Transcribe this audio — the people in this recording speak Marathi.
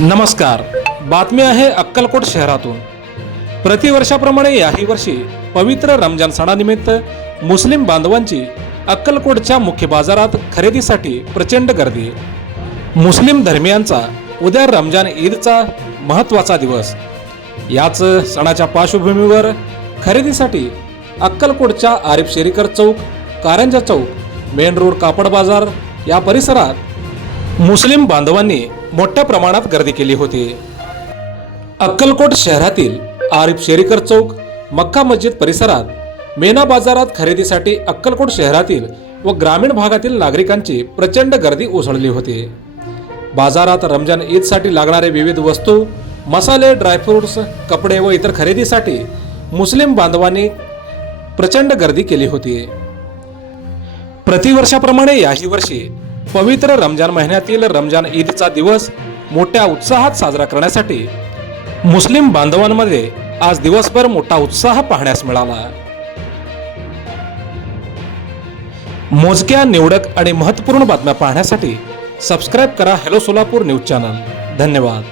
नमस्कार. बातमी आहे अक्कलकोट शहरातून. प्रतिवर्षाप्रमाणे याही वर्षी पवित्र रमजान सणानिमित्त मुस्लिम बांधवांची अक्कलकोटच्या मुख्य बाजारात खरेदीसाठी प्रचंड गर्दी. मुस्लिम धर्मियांचा उद्या रमजान ईदचा महत्त्वाचा दिवस. याच सणाच्या पार्श्वभूमीवर खरेदीसाठी अक्कलकोटच्या आरिफ शेरीकर चौक, कारंजा चौक, मेन रोड कापड बाजार या परिसरात मुस्लिम बांधवांनी मोठ्या प्रमाणात गर्दी केली होती. अक्कलकोट शहरातील आरिफ शेरीकर चौक, मक्का मस्जिद परिसरात मेना बाजारात खरेदीसाठी अक्कलकोट शहरातील व ग्रामीण भागातील नागरिकांची प्रचंड गर्दी उसळली होती. बाजारात रमजान ईदसाठी लागणारे विविध वस्तू, मसाले, ड्रायफ्रुट्स, कपडे व इतर खरेदीसाठी मुस्लिम बांधवांनी प्रचंड गर्दी केली होती. प्रतिवर्षाप्रमाणे याही वर्षी पवित्र रमजान महिन्यातील रमजान ईदचा दिवस मोठ्या उत्साहात साजरा करण्यासाठी मुस्लिम बांधवांमध्ये आज दिवसभर मोठा उत्साह पाहण्यास मिळाला. मोजक्या, निवडक आणि महत्त्वपूर्ण बातम्या पाहण्यासाठी सबस्क्राईब करा हेलो सोलापूर न्यूज चॅनल. धन्यवाद.